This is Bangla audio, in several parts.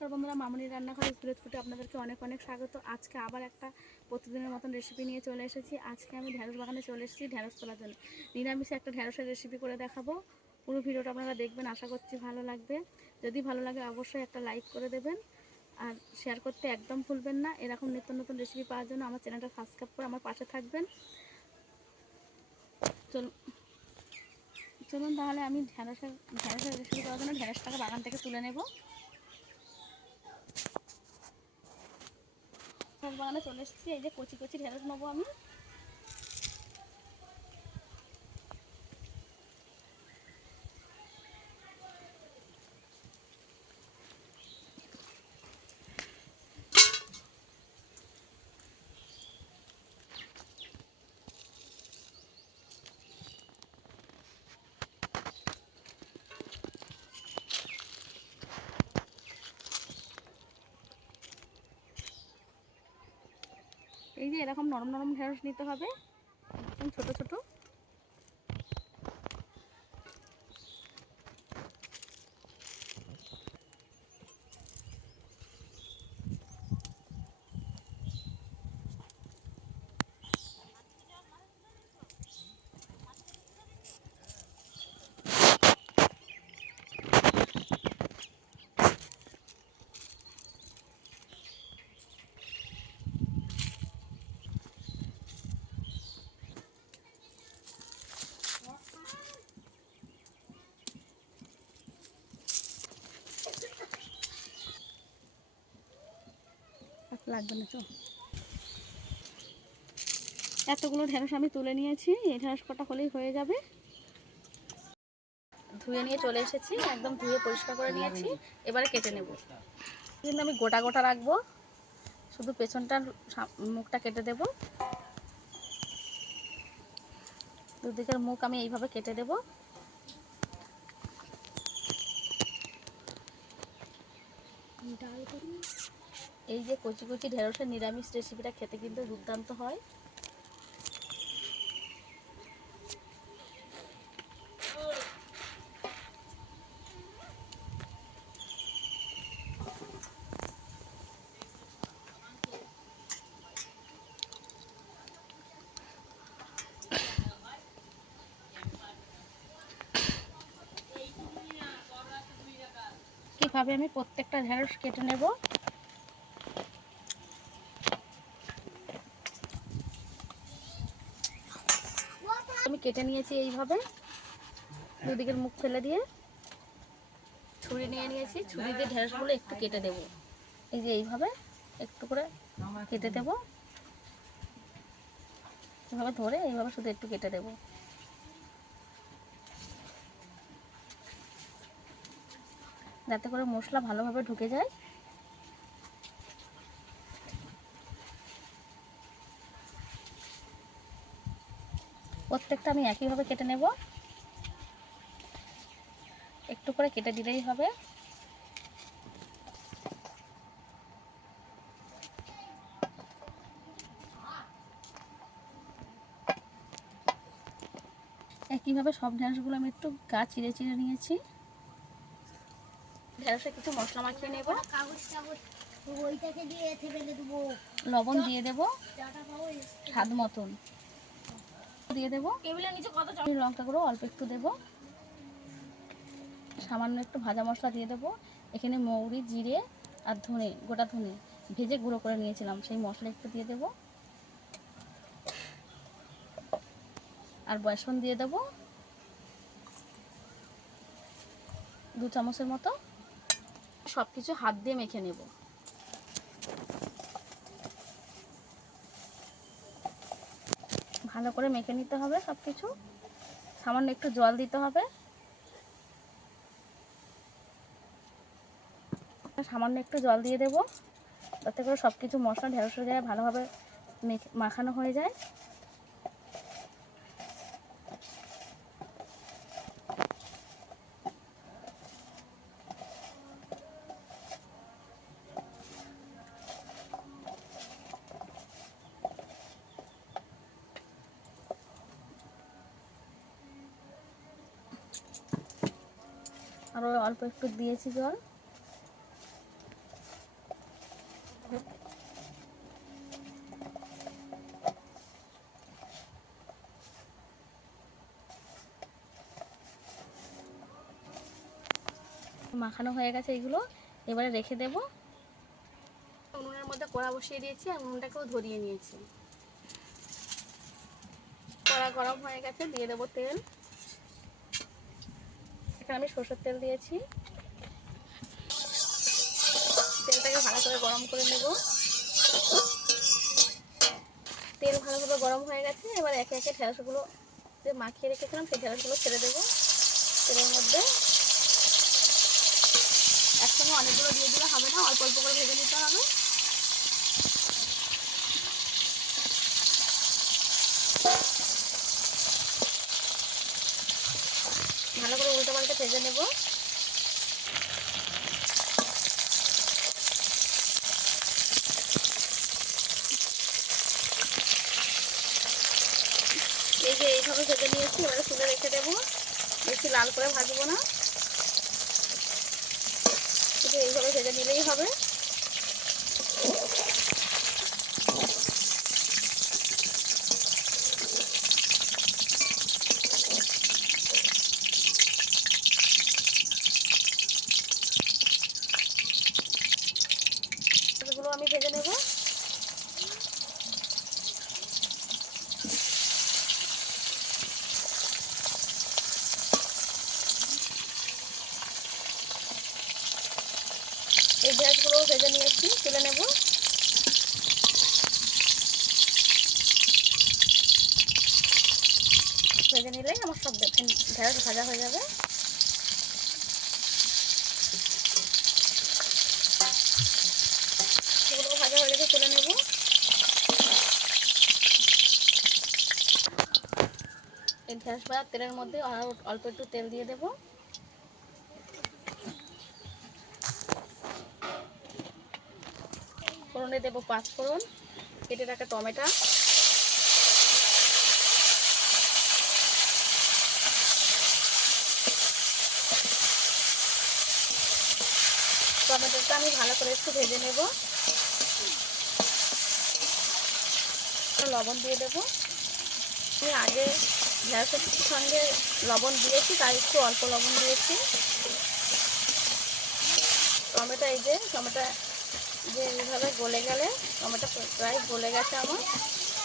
নমস্কার বন্ধুরা, মামুনির রান্নাঘরে স্কুলের ফুটে আপনাদেরকে অনেক অনেক স্বাগত। আজকে আবার একটা প্রতিদিনের মতন রেসিপি নিয়ে চলে এসেছি। আজকে আমি ঢ্যাঁড়স বাগানে চলে এসেছি ঢ্যাঁড়স তোলার জন্য। নিরামিষে একটা ঢ্যাঁড়সের রেসিপি করে দেখাবো। পুরো ভিডিওটা আপনারা দেখবেন, আশা করছি ভালো লাগবে। যদি ভালো লাগে অবশ্যই একটা লাইক করে দেবেন আর শেয়ার করতে একদম ভুলবেন না। এরকম নিত্য নতুন রেসিপি পাওয়ার জন্য আমার চ্যানেলটা সাবস্ক্রাইব করে আমার পাশে থাকবেন। চলুন তাহলে আমি ঢ্যাঁড়সের রেসিপি করার জন্য ঢ্যাঁড়সটাকে বাগান থেকে তুলে নেব। ঢ্যাঁড়স বাগানে চলে এসেছি। এই যে কচি কচি ঢ্যাঁড়স নেবো আমি। এই যে এরকম নরম নরম ঢেঁড়স নিতে হবে, একদম ছোট ছোট। লাগবে না তো। এতগুলো ঢেঁড়স আমি তুলে নিয়েছি। এই ঢেঁড়স কটা হলেই হয়ে যাবে। ধুয়ে নিয়ে চলে এসেছি, একদম ধুয়ে পরিষ্কার করে নিয়েছি। এবারে কেটে নেব। কিন্তু আমি গোটা গোটা রাখবো, শুধু পেছনটার মুখটা কেটে দেব। দুদিকের মুখ আমি এইভাবে কেটে দেব। এই যে কচি কচি ঢেঁড়সের নিরামিষ রেসিপিটা খেতে কিন্তু দুর্দান্ত হয়। কিভাবে আমি প্রত্যেকটা ঢেঁড়স কেটে নেব। আমি কেটে নিয়েছি এইভাবে, দুদিকের মুখ ফেলে দিয়ে। ছুরি নিয়ে নিয়েছি, ছুরি দিয়ে ঢেঁড়সগুলো একটু কেটে দেব। এই যে এইভাবে একটু করে কেটে দেব। এইভাবে ধরে এইভাবে শুধু একটু কেটে দেব, যাতে করে মশলা ভালোভাবে ঢুকে যায়। প্রত্যেকটা আমি একইভাবে কেটে নেব, একটু করে কেটে দিলেই হবে। একইভাবে সব ঢেঁড়সগুলো আমি একটু গা চিড়ে চিড়ে নিয়েছি। ঢেঁড়সে কিছু মশলা মাখিয়ে নেব। লবণ দিয়ে দেব স্বাদ মতন, দিয়ে দেবো লঙ্কা গুঁড়ো অল্প একটু দেব, সামান্য একটু ভাজা মশলা দিয়ে দেবো। এখানে মৌরি, জিরে আর ধনে, গোটা ধনে ভেজে গুঁড়ো করে নিয়েছিলাম, সেই মশলা একটু দিয়ে দেব। আর বেসন দিয়ে দেব 2 চামচের মতো। সব কিছু হাত দিয়ে মেখে নেব। ভালো করে মেখে নিতে হবে সব কিছু। সামান্য একটু জল দিতে হবে, সামান্য একটু জল দিয়ে দেব, যাতে করে সব কিছু মশলা ঢেঁড়সের গায়ে ভালোভাবে মাখানো হয়ে যায়। আরও অল্প একটু দিয়েছি জল। মাখানো হয়ে গেছে এগুলো, এবারে রেখে দেব। উনুনের মধ্যে কড়া বসিয়ে দিয়েছি আর উনুনটাকেও ধরিয়ে নিয়েছি। কড়া গরম হয়ে গেছে, দিয়ে দেবো তেল। এখানে আমি সরষের তেল দিয়েছি। তেলটাকে ভালো করে গরম করে নেব। তেল ভালোভাবে গরম হয়ে গেছে, এবার একে একে ঢেঁড়সগুলো যে মাখিয়ে রেখেছিলাম সেই ঢেঁড়সগুলো ছেড়ে দেবো তেলের মধ্যে। একসঙ্গে অনেকগুলো দিয়ে দিলে হবে না, অল্প অল্প করে ভেজে নিতে হবে। ভালো করে উল্টো পাল্টে ভেজে নেব। এই যে এইভাবে ভেজে নিয়েছি, এবারে তুলে রেখে দেবো। বেশি লাল করে ভাজবো না, শুধু এইভাবে ভেজে নিলেই হবে। এগুলো আমি ভেজে নেব। এই ঢেঁড়সগুলো ভেজে নিয়েছি, তুলে নেব। ভেজে নিলেই আমার সব ঢেঁড়স ভাজা হয়ে যাবে। এগুলো ভাজা হয়ে গেছে, তুলে নেব। এই ঢেঁড়স ভাজার তেলের মধ্যে অল্প একটু তেল দিয়ে দেব। ফোড়নে দেবো 5 ফোড়ন, কেটে রাখা টমেটো, টমেটোটা আমি ভালো করে একটু ভেজে নেব। লবণ দিয়ে দেব। আমি আগে ঢেঁড়সের সঙ্গে লবণ দিয়েছি, তাই একটু অল্প লবণ দিয়েছি। টমেটো টমেটো এইভাবে গলে গেলে, টমেটো প্রায় গলে গেছে আমার,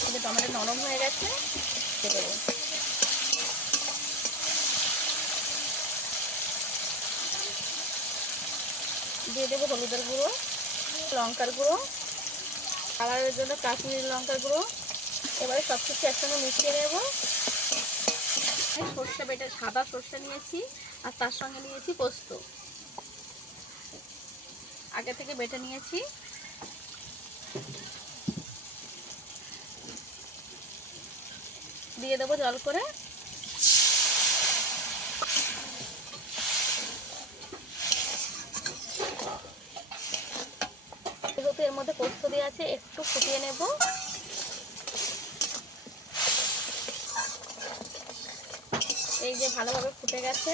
কিন্তু টমেটো নরম হয়ে গেছে, দিয়ে দেবো। দিয়ে দেবো হলুদের গুঁড়ো, লঙ্কার গুঁড়ো, কালারের জন্য কাশ্মীরি লঙ্কার গুঁড়ো। এবারে সব কিছু একসঙ্গে মিশিয়ে নেব। সর্ষে বেটে সাদা সর্ষে নিয়েছি, আর তার সঙ্গে নিয়েছি পোস্ত, আগে থেকে বেটে নিয়েছি। দিয়ে দেবো জল করে। যেহেতু এর মধ্যে পোস্ত দিয়ে আছে, একটু ফুটিয়ে নেব। এই যে ভালোভাবে ফুটে গেছে,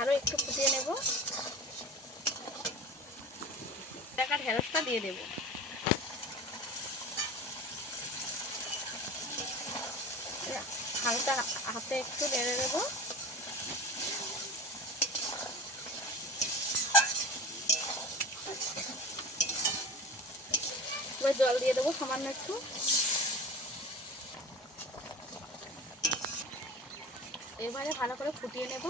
আরও একটু ফুটিয়ে নেব। টাকা ঢেঁড়সটা দিয়ে দেব। হালকা হাতে একটু নেড়ে দেবো। এবার জল দিয়ে দেবো সামান্য একটু। এবারে ভালো করে ফুটিয়ে নেব।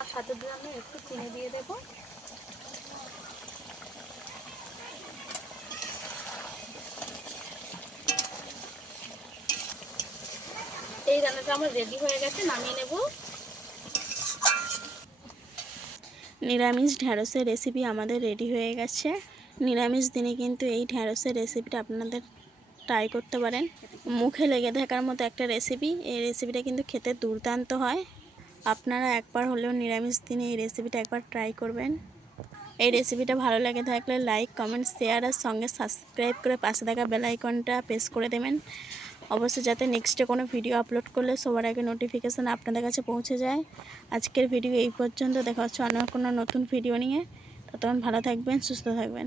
আর সাথে জন্য একটু চিনি দিয়ে দেবো। এই রান্নাটা আমার রেডি হয়ে গেছে, নামিয়ে নেব। নিরামিষ ঢ্যাঁড়সের রেসিপি আমাদের রেডি হয়ে গেছে। নিরামিষ দিনে কিন্তু এই ঢ্যাঁড়সের রেসিপিটা আপনাদের ট্রাই করতে পারেন। মুখে লেগে থাকার মতো একটা রেসিপি। এই রেসিপিটা কিন্তু খেতে দুর্দান্ত হয়। আপনারা একবার হলেও নিরামিষ দিনে এই রেসিপিটা একবার ট্রাই করবেন। এই রেসিপিটা ভালো লেগে থাকলে লাইক, কমেন্ট, শেয়ার আর সঙ্গে সাবস্ক্রাইব করে পাশে থাকা বেল আইকনটা প্রেস করে দেবেন। অবশ্যই যাতে নেক্সটে কোনো ভিডিও আপলোড করলে সবার আগে নোটিফিকেশান আপনাদের কাছে পৌঁছে যায়। আজকের ভিডিও এই পর্যন্ত, দেখা হচ্ছে অন্য কোনো নতুন ভিডিও নিয়ে। ততক্ষণ ভালো থাকবেন, সুস্থ থাকবেন।